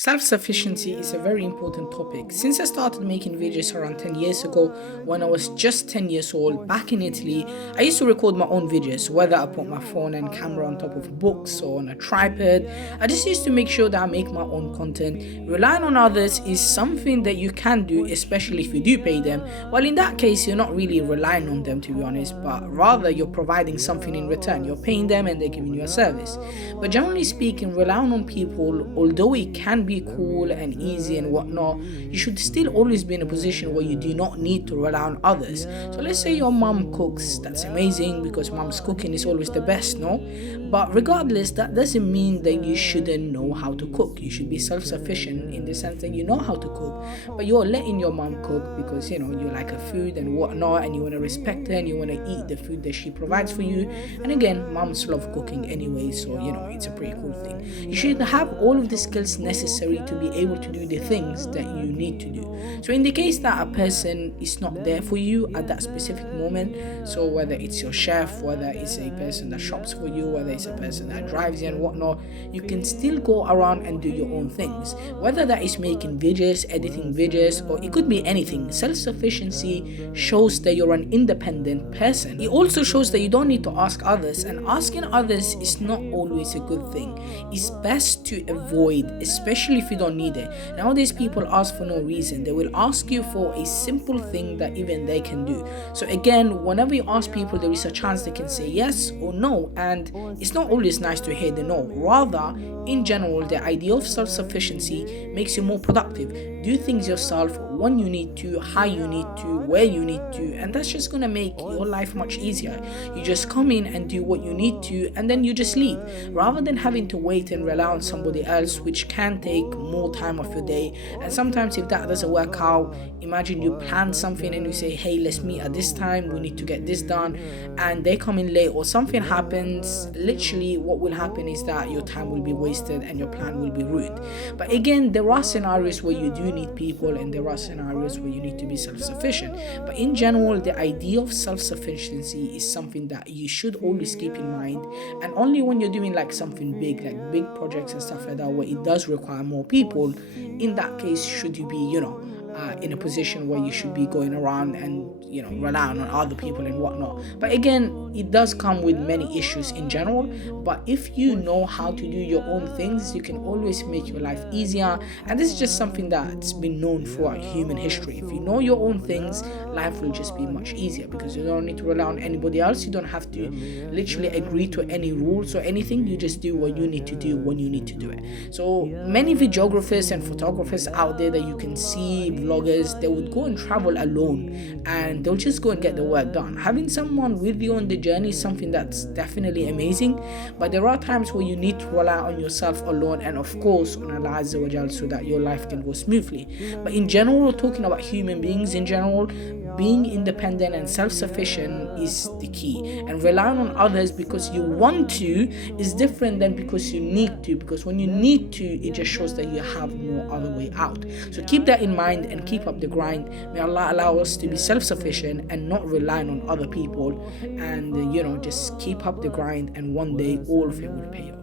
Self-sufficiency is a very important topic. Since I started making videos around 10 years ago, when I was just 10 years old, back in Italy, I used to record my own videos, whether I put my phone and camera on top of books or on a tripod. I just used to make sure that I make my own content. Relying on others is something that you can do, especially if you do pay them. Well, in that case, you're not really relying on them, to be honest, but rather you're providing something in return. You're paying them and they're giving you a service. But generally speaking, relying on people, although it can be cool and easy and whatnot, you should still always be in a position where you do not need to rely on others. So let's say your mom cooks, that's amazing because mom's cooking is always the best, no? But regardless, that doesn't mean that you shouldn't know how to cook. You should be self-sufficient in the sense that you know how to cook, but you're letting your mom cook because you like her food and whatnot, and you want to respect her and you want to eat the food that she provides for you. And again, moms love cooking anyway, so it's a pretty cool thing. You should have all of the skills necessary to be able to do the things that you need to do. So in the case that a person is not there for you at that specific moment, so whether it's your chef, whether it's a person that shops for you, whether it's a person that drives you and whatnot, you can still go around and do your own things, whether that is making videos, editing videos, or it could be anything. Self-sufficiency shows that you're an independent person. It also shows that you don't need to ask others, and asking others is not always a good thing. It's best to avoid, especially if you don't need it. Nowadays people ask for no reason. They will ask you for a simple thing that even they can do. So again, whenever you ask people, there is a chance they can say yes or no, and it's not always nice to hear the no. Rather, in general, the idea of self-sufficiency makes you more productive. Do things yourself when you need to, how you need to, where you need to, and that's just gonna make your life much easier. You just come in and do what you need to, and then you just leave, rather than having to wait and rely on somebody else, which can take more time of your day. And sometimes if that doesn't work out, imagine you plan something and you say, hey, let's meet at this time, we need to get this done, and they come in late or something happens. Literally what will happen is that your time will be wasted and your plan will be ruined. But again, there are scenarios where you do need people, and there are scenarios where you need to be self-sufficient. But in general, the idea of self-sufficiency is something that you should always keep in mind, and only when you're doing like something big, like big projects and stuff like that, where it does require more people, in that case should you be in a position where you should be going around and relying on other people and whatnot. But again, it does come with many issues in general, but if you know how to do your own things, you can always make your life easier. And this is just something that's been known throughout human history. If you know your own things, life will just be much easier because you don't need to rely on anybody else. You don't have to literally agree to any rules or anything. You just do what you need to do when you need to do it. So many videographers and photographers out there that you can see, vloggers, they would go and travel alone and they'll just go and get the work done. Having someone with you on the journey is something that's definitely amazing, but there are times where you need to rely on yourself alone, and of course on Allah Azza wa Jal, so that your life can go smoothly. But in general, talking about human beings in general, being independent and self-sufficient is the key, and relying on others because you want to is different than because you need to, because when you need to, it just shows that you have no other way out. So keep that in mind and keep up the grind. May Allah allow us to be self-sufficient and not relying on other people, and just keep up the grind, and one day all of it will pay off.